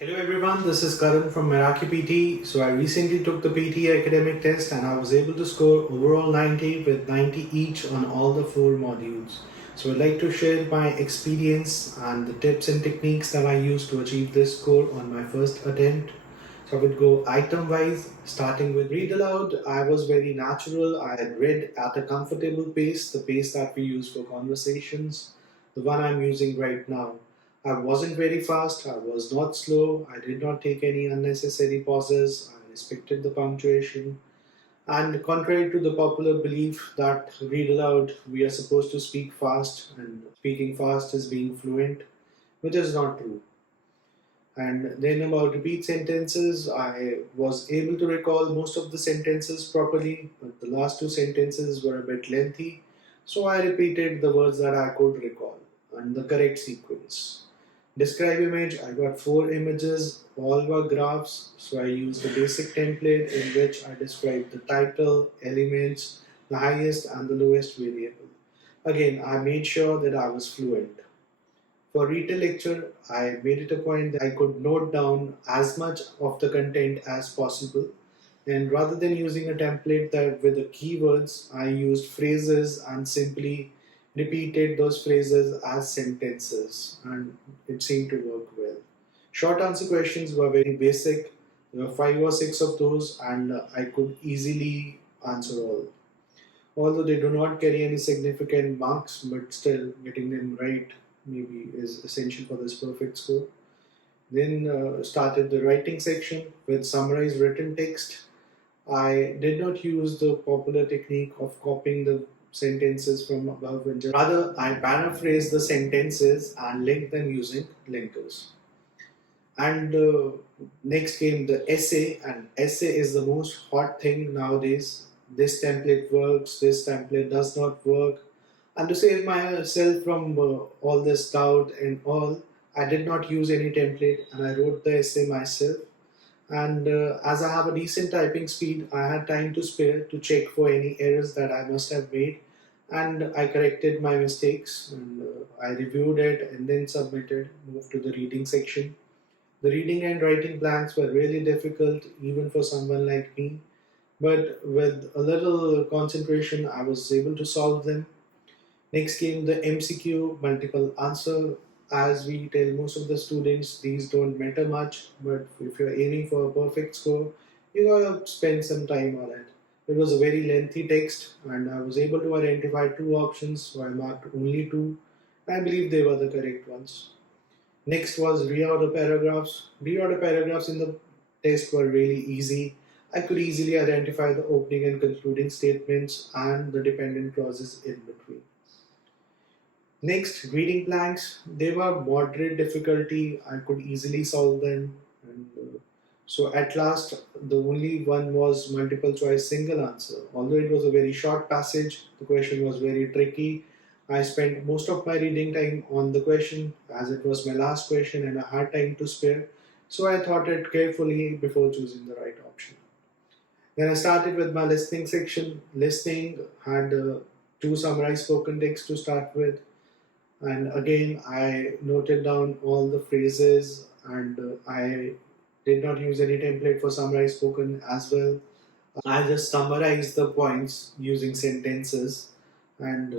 Hello everyone, this is Karan from Meraki PT. So I recently took the PTE academic test and I was able to score overall 90 with 90 each on all the four modules. So I'd like to share my experience and the tips and techniques that I used to achieve this score on my first attempt. So I would go item wise, starting with read aloud. I was very natural. I had read at a comfortable pace, the pace that we use for conversations, the one I'm using right now. I wasn't very fast, I was not slow, I did not take any unnecessary pauses, I respected the punctuation. And contrary to the popular belief that read aloud we are supposed to speak fast and speaking fast is being fluent, which is not true. And then about repeat sentences, I was able to recall most of the sentences properly, but the last two sentences were a bit lengthy, so I repeated the words that I could recall and the correct sequence. Describe image, I got four images, all were graphs, so I used a basic template in which I described the title, elements, the highest and the lowest variable. Again, I made sure that I was fluent. For retail lecture, I made it a point that I could note down as much of the content as possible. And rather than using a template that with the keywords, I used phrases and simply repeated those phrases as sentences, and it seemed to work well. Short answer questions were very basic. There were five or six of those, and I could easily answer all. Although they do not carry any significant marks, but still getting them right maybe is essential for this perfect score. Then started the writing section with summarized written text. I did not use the popular technique of copying the sentences from above and just rather I paraphrased the sentences and linked them using linkers. And next came the essay, and essay is the most hot thing nowadays. This template works, this template does not work. And to save myself from all this doubt and all, I did not use any template and I wrote the essay myself. And as I have a decent typing speed, I had time to spare to check for any errors that I must have made. And I corrected my mistakes and I reviewed it and then submitted, moved to the reading section. The reading and writing blanks were really difficult even for someone like me, but with a little concentration, I was able to solve them. Next came the MCQ, multiple answer. As we tell most of the students, these don't matter much, but if you're aiming for a perfect score, you gotta spend some time on it. It was a very lengthy text, and I was able to identify two options, so I marked only two. I believe they were the correct ones. Next was reorder paragraphs. Reorder paragraphs in the test were really easy. I could easily identify the opening and concluding statements and the dependent clauses in between. Next, reading blanks. They were moderate difficulty. I could easily solve them. And so at last, the only one was multiple choice single answer. Although it was a very short passage, the question was very tricky. I spent most of my reading time on the question as it was my last question and I had time to spare. So I thought it carefully before choosing the right option. Then I started with my listening section. Listening had two summarized spoken text to start with, and again I noted down all the phrases and I did not use any template for summarized spoken as well. I just summarized the points using sentences, and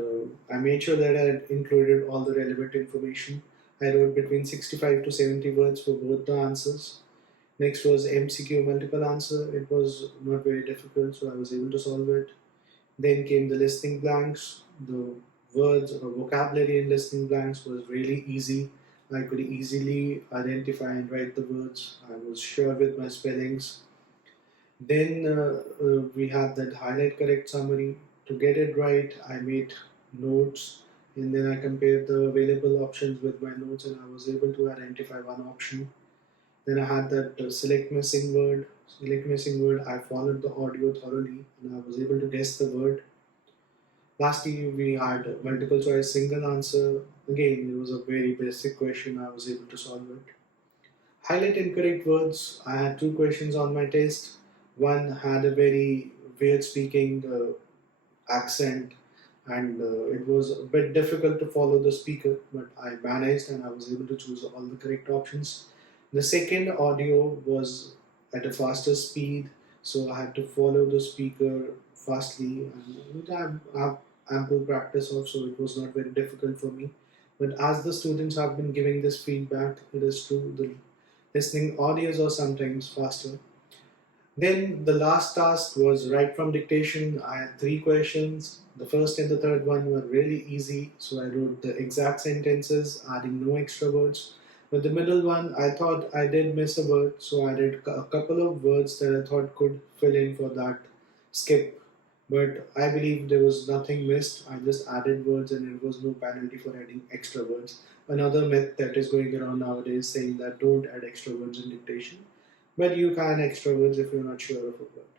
I made sure that I included all the relevant information. I wrote between 65 to 70 words for both the answers. Next was MCQ multiple answer. It was not very difficult, so I was able to solve it. Then came the listening blanks. The words or vocabulary in listening blanks was really easy. I could easily identify and write the words. I was sure with my spellings. Then we have that highlight correct summary. To get it right, I made notes and then I compared the available options with my notes and I was able to identify one option. Then I had that select missing word. Select missing word, I followed the audio thoroughly and I was able to guess the word. Lastly, we had multiple choice single answer. Again, it was a very basic question. I was able to solve it. Highlight incorrect words. I had two questions on my test. One had a very weird speaking accent, and it was a bit difficult to follow the speaker, but I managed and I was able to choose all the correct options. The second audio was at a faster speed, so I had to follow the speaker fastly, and I have ample practice of, so it was not very difficult for me. But as the students have been giving this feedback, it is true the listening audios are sometimes faster. Then the last task was right from dictation. I had three questions. The first and the third one were really easy, so I wrote the exact sentences, adding no extra words. But the middle one, I thought I did miss a word, so I did a couple of words that I thought could fill in for that skip. But I believe there was nothing missed. I just added words and there was no penalty for adding extra words. Another myth that is going around nowadays saying that don't add extra words in dictation, but you can extra words if you're not sure of a word.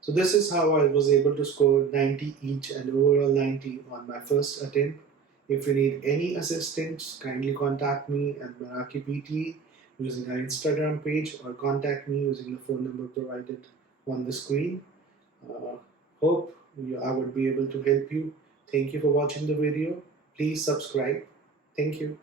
So this is how I was able to score 90 each and overall 90 on my first attempt. If you need any assistance, kindly contact me at Meraki PTE using our Instagram page or contact me using the phone number provided on the screen. Uh, hope I would be able to help you. Thank you for watching the video. Please subscribe. Thank you.